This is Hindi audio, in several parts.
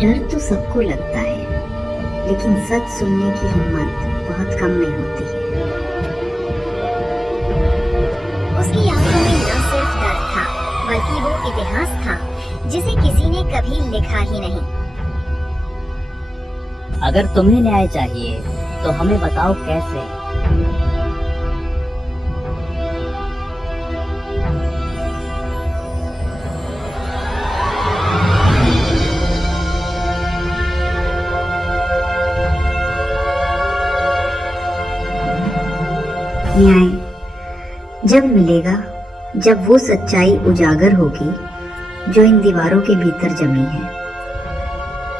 डर तो सबको लगता है, लेकिन सच सुनने की हिम्मत बहुत कम में होती है। उसकी आंखों में न सिर्फ डर था, बल्कि वो इतिहास था जिसे किसी ने कभी लिखा ही नहीं। अगर तुम्हें न्याय चाहिए तो हमें बताओ कैसे। न्याय जब मिलेगा, जब वो सच्चाई उजागर होगी जो इन दीवारों के भीतर जमी है।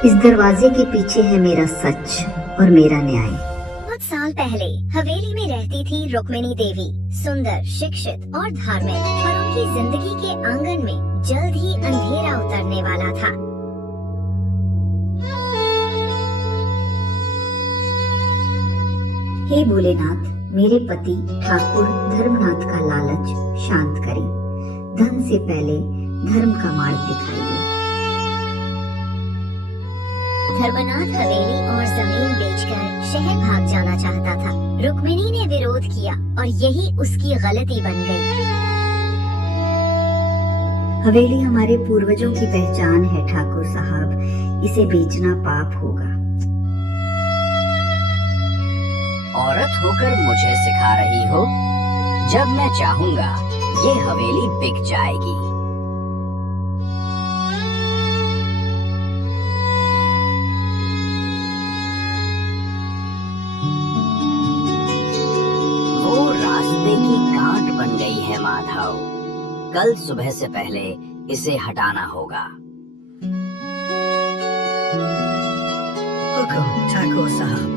इस दरवाजे के पीछे है मेरा सच और मेरा न्याय। बहुत साल पहले हवेली में रहती थी रुक्मिणी देवी, सुंदर, शिक्षित और धार्मिक, और उनकी जिंदगी के आंगन में जल्द ही अंधेरा उतरने वाला था। हे भोलेनाथ, मेरे पति ठाकुर धर्मनाथ का लालच शांत करें। धन से पहले धर्म का मार्ग दिखाइए। धर्मनाथ हवेली और जमीन बेचकर शहर भाग जाना चाहता था। रुक्मिणी ने विरोध किया और यही उसकी गलती बन गई। हवेली हमारे पूर्वजों की पहचान है ठाकुर साहब, इसे बेचना पाप होगा। औरत होकर मुझे सिखा रही हो? जब मैं चाहूंगा ये हवेली बिक जाएगी। वो रास्ते की गांठ बन गई है माधव। कल सुबह से पहले इसे हटाना होगा। हुक्म ठाकुर साहब।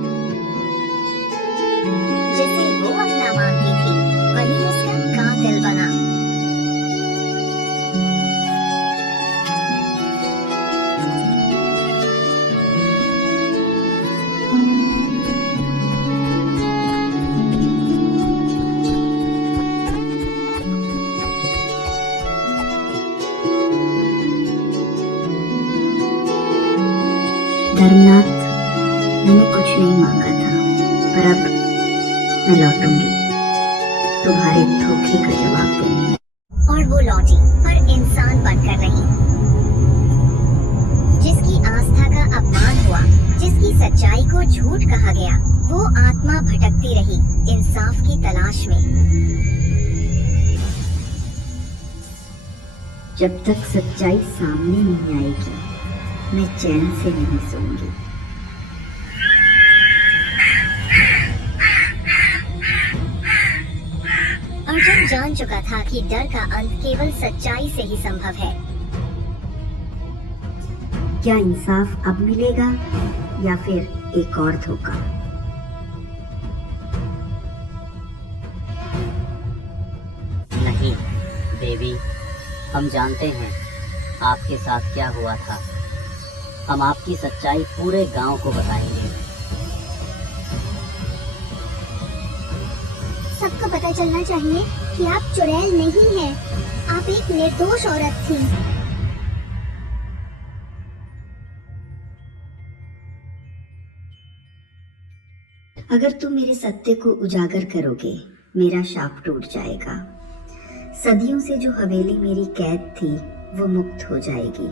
जिसे वो अपना मानती थी, वही उसका कातिल बना। धर्मनाथ, मैंने कुछ नहीं मांगा था, पर अब मैं लौटूंगी तुम्हारे धोखे का जवाब देने। और वो लौटी, पर इंसान बनकर नहीं। जिसकी आस्था का अपमान हुआ, जिसकी सच्चाई को झूठ कहा गया, वो आत्मा भटकती रही इंसाफ की तलाश में। जब तक सच्चाई सामने नहीं आएगी, मैं चैन से नहीं सोऊंगी। अर्जुन जान चुका था कि डर का अंत केवल सच्चाई से ही संभव है। क्या इंसाफ अब मिलेगा या फिर एक और धोखा? नहीं देवी, हम जानते हैं आपके साथ क्या हुआ था। हम आपकी सच्चाई पूरे गांव को बताएंगे। सबको पता चलना चाहिए कि आप चुड़ैल नहीं हैं। आप एक निर्दोष औरत थी। अगर तुम मेरे सत्य को उजागर करोगे, मेरा शाप टूट जाएगा। सदियों से जो हवेली मेरी कैद थी, वो मुक्त हो जाएगी।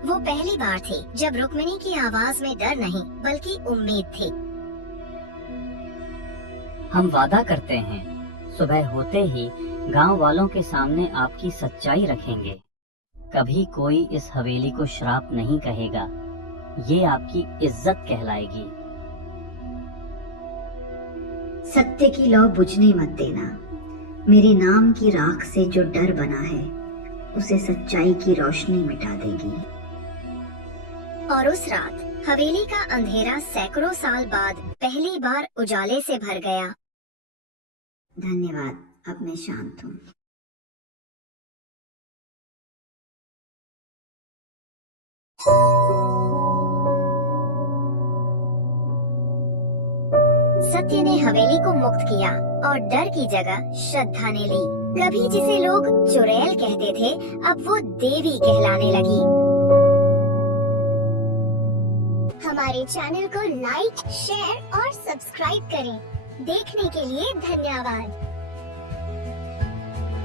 वो पहली बार थी जब रुक्मिणी की आवाज में डर नहीं, बल्कि उम्मीद थी। हम वादा करते हैं, सुबह होते ही गांव वालों के सामने आपकी सच्चाई रखेंगे। कभी कोई इस हवेली को श्राप नहीं कहेगा। ये आपकी इज्जत कहलाएगी। सत्य की लौ बुझने मत देना। मेरे नाम की राख से जो डर बना है, उसे सच्चाई की रोशनी मिटा देगी। और उस रात हवेली का अंधेरा सैकड़ों साल बाद पहली बार उजाले से भर गया। धन्यवाद, अब मैं शांत हूँ। सत्य ने हवेली को मुक्त किया और डर की जगह श्रद्धा ने ली। कभी जिसे लोग चुड़ैल कहते थे, अब वो देवी कहलाने लगी। हमारे चैनल को लाइक, शेयर और सब्सक्राइब करें। देखने के लिए धन्यवाद।